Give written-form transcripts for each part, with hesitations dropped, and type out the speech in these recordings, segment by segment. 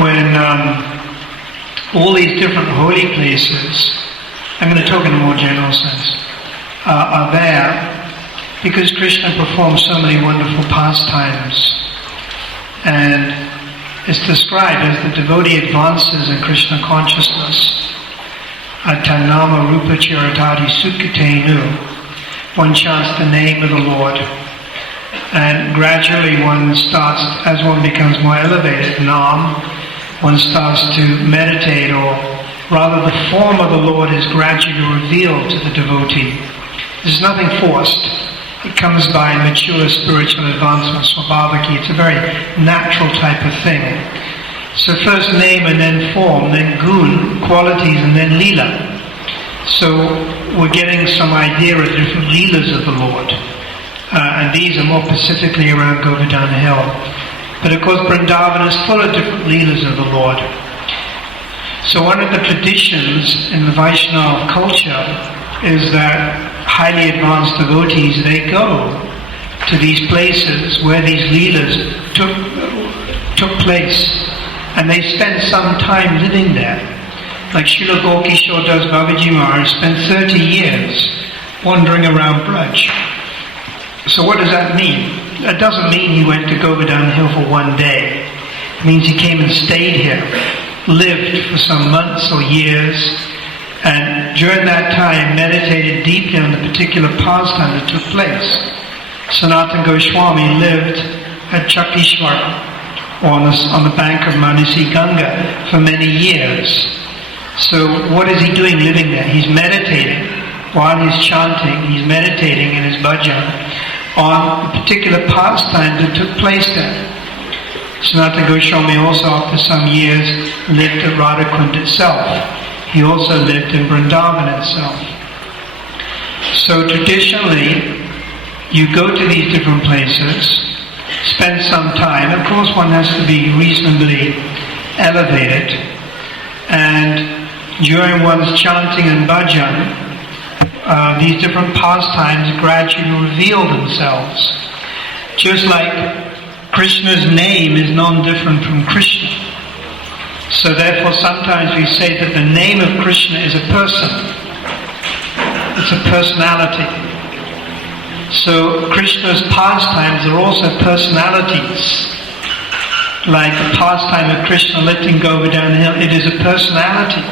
when all these different holy places, I'm going to talk in a more general sense, are there because Krishna performs so many wonderful pastimes, and it's described as the devotee advances in Krishna consciousness. Atanama rupa chiratadi sukhitenu. One chants the name of the Lord, and gradually one starts, as one becomes more elevated, Nam, one starts to meditate, or rather the form of the Lord is gradually revealed to the devotee. There's nothing forced. It comes by mature spiritual advancement, swabhavaki. It's a very natural type of thing. So first name and then form, then gun, qualities, and then lila. So we're getting some idea of the different leelas of the Lord. And these are more specifically around Govardhan Hill. But of course Vrindavan is full of different leelas of the Lord. So one of the traditions in the Vaishnava culture is that highly advanced devotees, they go to these places where these leelas took place, and they spend some time living there. Like Srila Gokishore Das Babaji Maharaj spent 30 years wandering around Braj. So what does that mean? That doesn't mean he went to Govardhan Hill for one day. It means he came and stayed here, lived for some months or years, and during that time meditated deeply on the particular pastime that took place. Sanatana Goswami lived at Chakishwar, on the bank of Manasi Ganga, for many years. So what is he doing living there? He's meditating. While he's chanting, he's meditating in his bhajan on a particular pastime that took place there. Sanatana Goswami also, after some years, lived at Radhakund itself. He also lived in Vrindavan itself. So traditionally, you go to these different places, spend some time. Of course, one has to be reasonably elevated, and during one's chanting and bhajan, these different pastimes gradually reveal themselves. Just like Krishna's name is non-different from Krishna. So therefore sometimes we say that the name of Krishna is a person. It's a personality. So Krishna's pastimes are also personalities. Like the pastime of Krishna lifting Govardhan Hill, it is a personality.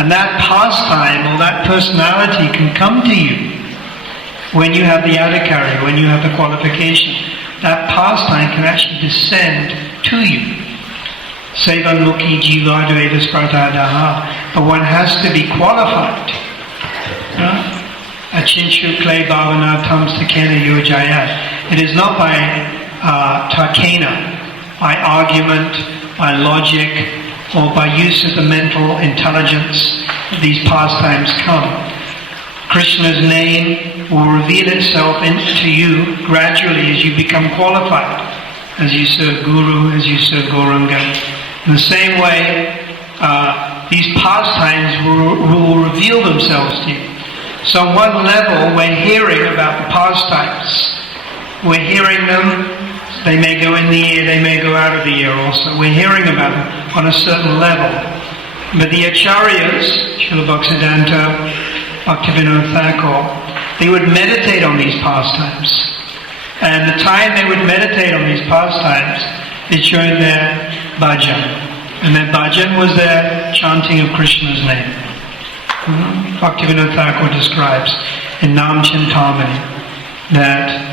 And that pastime or that personality can come to you when you have the adhikari, when you have the qualification. That pastime can actually descend to you. Sevanmukhi jivadveda spratadaha. But one has to be qualified. Achinchu clay bhavana tamstakena yojaya. It is not by tarkena, by argument, by logic, or by use of the mental intelligence that these pastimes come. Krishna's name will reveal itself to you gradually as you become qualified, as you serve Guru, as you serve Gauranga. In the same way, these pastimes will reveal themselves to you. So on one level, we're hearing about the pastimes. We're hearing them. They may go in the ear, they may go out of the ear also. We're hearing about them on a certain level. But the Acharyas, Srila Bhaktisiddhanta, Bhaktivinoda Thakur, they would meditate on these pastimes. And the time they would meditate on these pastimes is during their bhajan. And their bhajan was their chanting of Krishna's name. Bhaktivinoda Thakur describes in Nam Chintamani that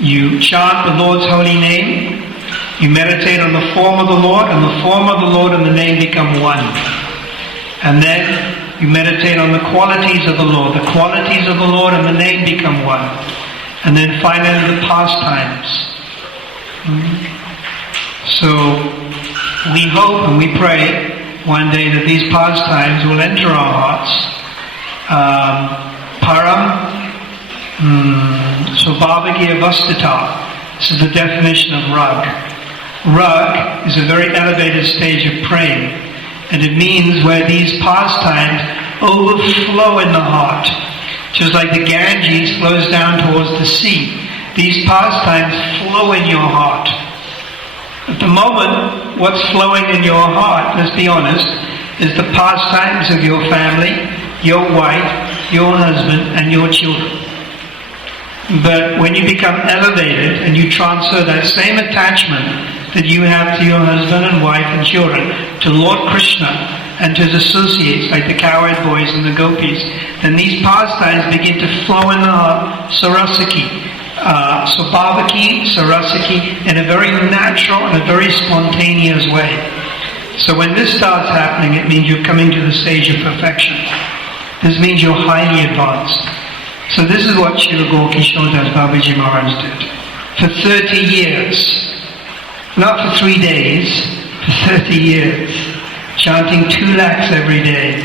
you chant the Lord's holy name, you meditate on the form of the Lord, and the form of the Lord and the name become one. And then you meditate on the qualities of the Lord and the name become one. And then finally the pastimes. So we hope and we pray one day that these pastimes will enter our hearts. Param Swabhavaki avastita. This is the definition of rag. Rag is a very elevated stage of praying, and it means where these pastimes overflow in the heart. Just like the Ganges flows down towards the sea, these pastimes flow in your heart. At the moment, what's flowing in your heart, let's be honest, is the pastimes of your family, your wife, your husband, and your children. But when you become elevated and you transfer that same attachment that you have to your husband and wife and children to Lord Krishna and to his associates like the cowherd boys and the gopis, then these pastimes begin to flow in the heart, sarasaki, sarasaki, in a very natural and a very spontaneous way. So when this starts happening, it means you're coming to the stage of perfection. This means you're highly advanced. So this is what Srila Gaura Das Babaji Maharaj did. For 30 years, not for 3 days, for 30 years, chanting 2 lakhs every day,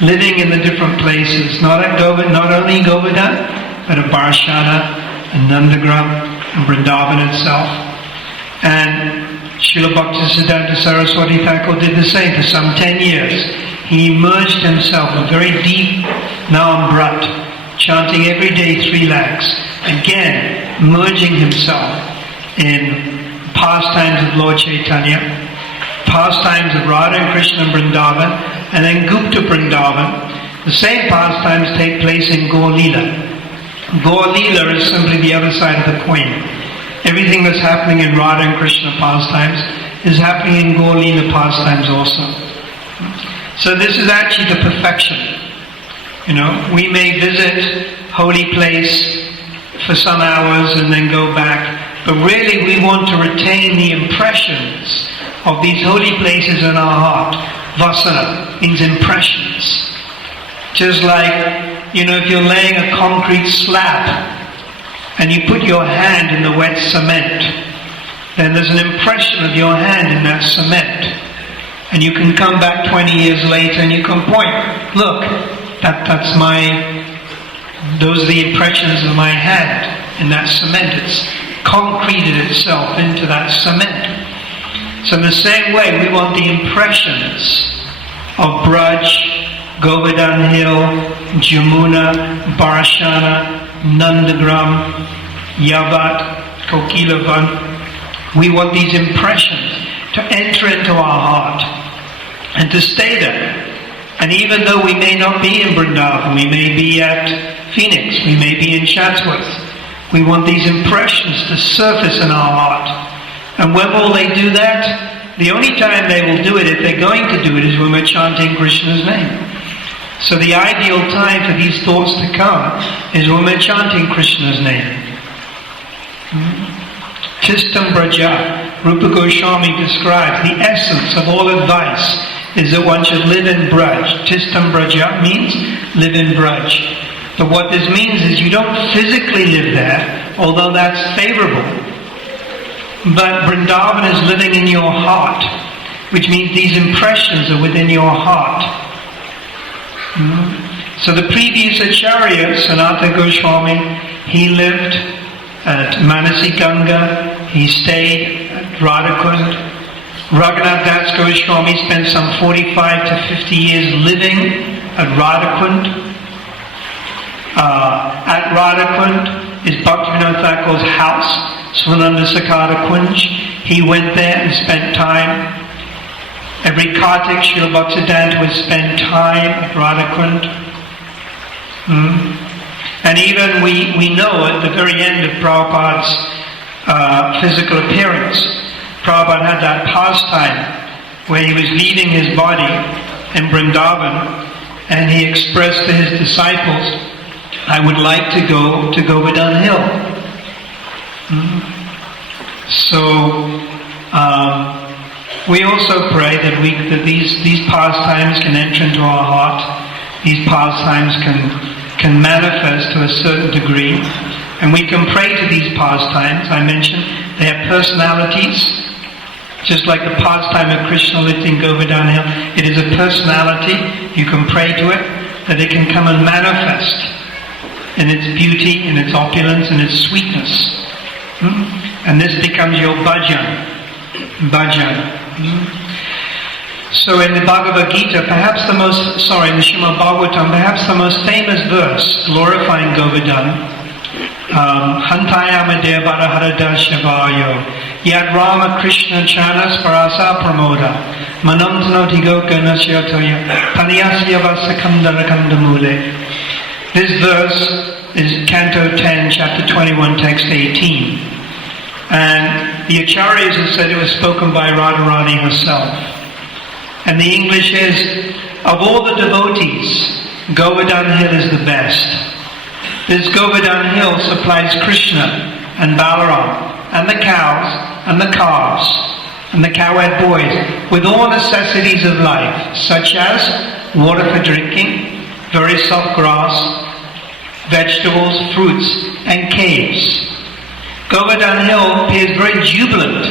living in the different places, not only in Govardhan, but at Barashana, and Nandagram, and Vrindavan itself. And Srila Bhaktisiddhanta Saraswati Thakur did the same for some 10 years. He immersed himself in very deep Naam Brat, chanting every day 3 lakhs, again merging himself in pastimes of Lord Caitanya, pastimes of Radha and Krishna and Vrindavan, and then Gupta Vrindavan. The same pastimes take place in Gaur Leela. Gaur Leela is simply the other side of the coin. Everything that's happening in Radha and Krishna pastimes is happening in Gaur Leela pastimes also. So this is actually the perfection. We may visit holy place for some hours and then go back, but really we want to retain the impressions of these holy places in our heart. Vasana means impressions. Just like, if you're laying a concrete slab and you put your hand in the wet cement, then there's an impression of your hand in that cement. And you can come back 20 years later and you can point, look, those are the impressions of my hand in that cement. It's concreted itself into that cement. So in the same way, we want the impressions of Braj, Govardhan Hill, Jamuna, Barashana, Nandagram, Yavat, Kokilavan. We want these impressions to enter into our heart and to stay there. And even though we may not be in Vrindavan, we may be at Phoenix, we may be in Chatsworth, we want these impressions to surface in our heart. And when will they do that? The only time they will do it, if they're going to do it, is when we're chanting Krishna's name. So the ideal time for these thoughts to come is when we're chanting Krishna's name. Tistam Braja, Rupa Goswami describes the essence of all advice is that one should live in Braj. Tistam Braja means live in Braj. But what this means is you don't physically live there, although that's favorable. But Vrindavan is living in your heart, which means these impressions are within your heart. So the previous Acharya, Sanatana Goswami, he lived at Manasi Ganga, he stayed at Radhakund. Raghunath Das Goswami spent some 45 to 50 years living at Radhakund. At Radhakund is Bhaktivinoda Thakur's house, Swananda Sakata Kunj. He went there and spent time. Every Kartik, Srila Bhaktisiddhanta would spend time at Radhakund. And even we know at the very end of Prabhupada's physical appearance, Prabhupada had that pastime where he was leaving his body in Vrindavan and he expressed to his disciples, I would like to go to Govardhan Hill. So we also pray that these pastimes can enter into our heart. These pastimes can manifest to a certain degree, and we can pray to these pastimes. I mentioned they have personalities, just like the pastime of Krishna lifting Govardhan Hill. It is a personality. You can pray to it, that it can come and manifest in its beauty, in its opulence, in its sweetness. And this becomes your bhajan. So in the Bhagavad Gita, in the Srimad Bhagavatam, perhaps the most famous verse glorifying Govardhan Hantayama Devara Harada Shivayo Yad Rama Krishna Chanas Parasa Pramoda Manamtano Tigoka Nasyotoya Paniyasya Vasakamdarakam Mule. This verse is Canto 10, Chapter 21, Text 18. And the Acharyas have said it was spoken by Radharani herself. And the English is, of all the devotees, Govardhan Hill is the best. This Govardhan Hill supplies Krishna and Balaram and the cows and the calves and the cowherd boys with all necessities of life, such as water for drinking, very soft grass, vegetables, fruits, and caves. Govardhan Hill appears very jubilant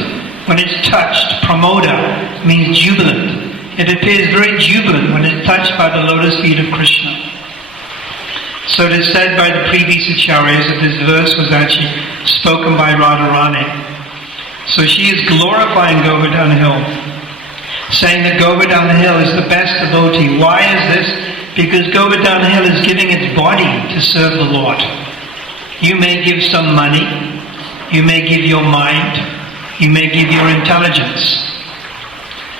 when it's touched. Pramoda means jubilant. It appears very jubilant when it's touched by the lotus feet of Krishna. So it is said by the previous acharyas that this verse was actually spoken by Radharani. So she is glorifying Govardhan Hill, saying that Govardhan Hill is the best devotee. Why is this? Because Govardhan Hill is giving its body to serve the Lord. You may give some money, you may give your mind, you may give your intelligence.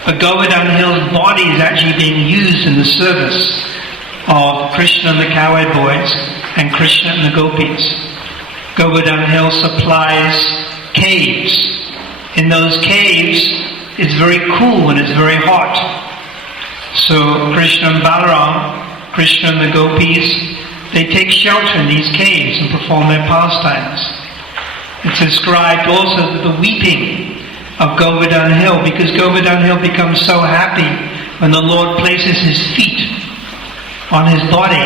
But Govardhan Hill's body is actually being used in the service of Krishna and the cowherd boys and Krishna and the gopis. Govardhan Hill supplies caves. In those caves, it's very cool and it's very hot. So Krishna and Balaram, Krishna and the gopis, they take shelter in these caves and perform their pastimes. It's described also that the weeping of Govardhan Hill, because Govardhan Hill becomes so happy when the Lord places his feet on his body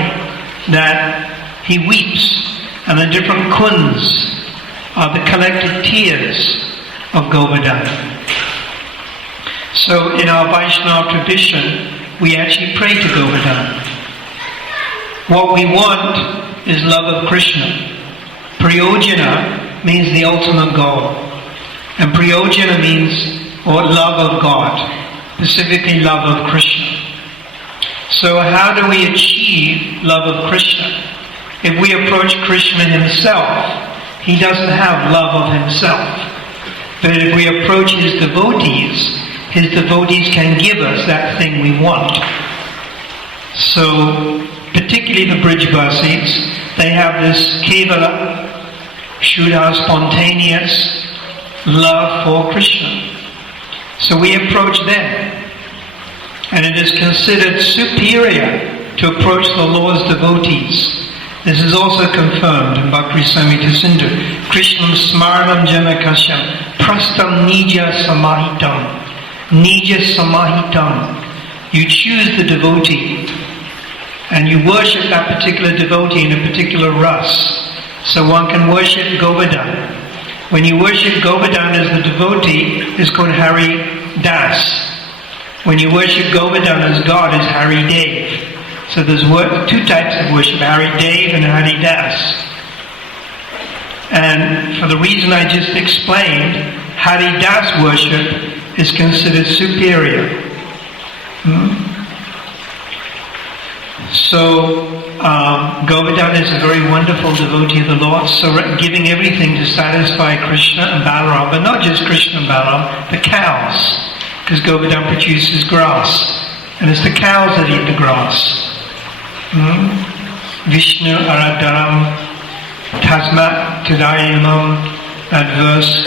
that he weeps, and the different kunds are the collected tears of Govardhan. So in our Vaishnava tradition, we actually pray to Govardhan. What we want is love of Krishna. Priyojana means the ultimate goal. And Priyojana means love of God, specifically love of Krishna. So how do we achieve love of Krishna? If we approach Krishna himself, he doesn't have love of himself. But if we approach his devotees can give us that thing we want. So, particularly the Brijvasis, they have this kevala, shuddha, spontaneous love for Krishna. So we approach them. And it is considered superior to approach the Lord's devotees. This is also confirmed in Bhakti Samhita Sindhu. Krishnam smaranam janakasyam prastam nija samahitam. Nija samahitam. You choose the devotee and you worship that particular devotee in a particular ras. So one can worship Govardhan. When you worship Govardhan as the devotee, it's called Hari Das. When you worship Govardhan as God, is Hari Dev. So there's two types of worship, Hari Dev and Hari Das. And for the reason I just explained, Hari Das worship is considered superior. So Govardhan is a very wonderful devotee of the Lord, so giving everything to satisfy Krishna and Balaram, but not just Krishna and Balaram, the cows. Because Govardhan produces grass, and it's the cows that eat the grass. Vishnu Aradaram Tasmat Tadayamam, that verse.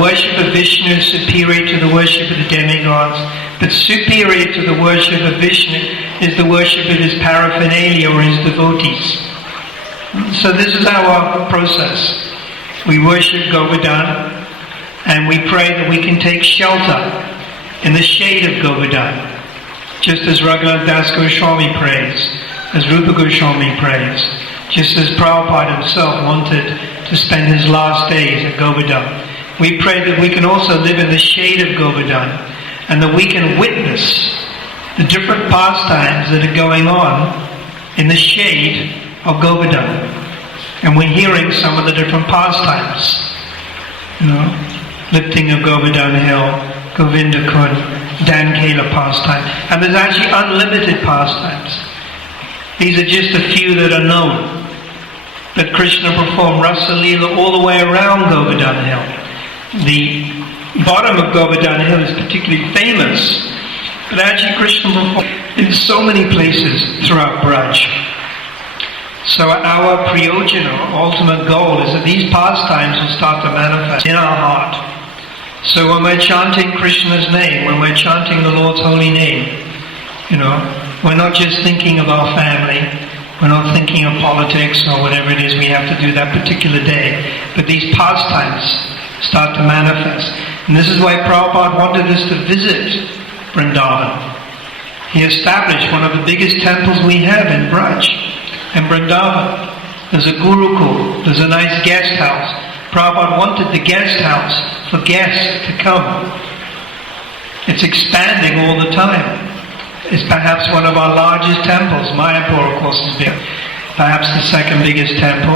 Worship of Vishnu is superior to the worship of the demigods, but superior to the worship of Vishnu is the worship of his paraphernalia or his devotees. So this is our process. We worship Govardhan, and we pray that we can take shelter in the shade of Govardhan, just as Raghunath Das Goswami prays, as Rupa Goswami prays, just as Prabhupada himself wanted to spend his last days at Govardhan. We pray that we can also live in the shade of Govardhan, and that we can witness the different pastimes that are going on in the shade of Govardhan. And we're hearing some of the different pastimes. Lifting of Govardhan Hill, Govinda Kund, Dan Kela pastime. And there's actually unlimited pastimes. These are just a few that are known. But Krishna performed Rasa Leela all the way around Govardhan Hill. The bottom of Govardhan Hill is particularly famous, but actually Krishna performed in so many places throughout Braj. So our priyojana, or ultimate goal, is that these pastimes will start to manifest in our heart. So when we're chanting Krishna's name, when we're chanting the Lord's holy name, we're not just thinking of our family, we're not thinking of politics or whatever it is we have to do that particular day, but these pastimes start to manifest. And this is why Prabhupada wanted us to visit Vrindavan. He established one of the biggest temples we have in Braj, in Vrindavan. There's a Gurukul, there's a nice guest house. Prabhupada wanted the guest house for guests to come. It's expanding all the time. It's perhaps one of our largest temples. Mayapur, of course, is big. Perhaps the second biggest temple.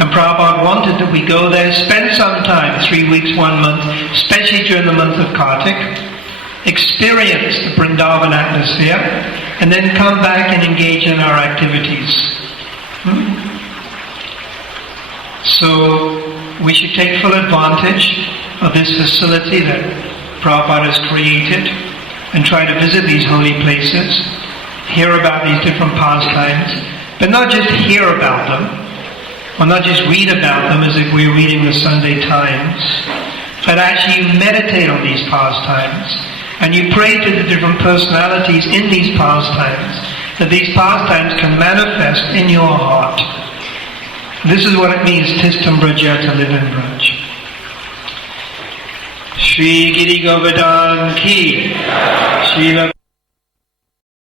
And Prabhupada wanted that we go there, spend some time, 3 weeks, 1 month, especially during the month of Kartik, experience the Vrindavan atmosphere, and then come back and engage in our activities. So we should take full advantage of this facility that Prabhupada has created and try to visit these holy places, hear about these different pastimes, but not just hear about them, or not just read about them as if we were reading the Sunday Times, but actually you meditate on these pastimes, and you pray to the different personalities in these pastimes, that these pastimes can manifest in your heart. This is what it means, Tistam Braja, to live in Braj. Shri Giri Govardhan ki, Srila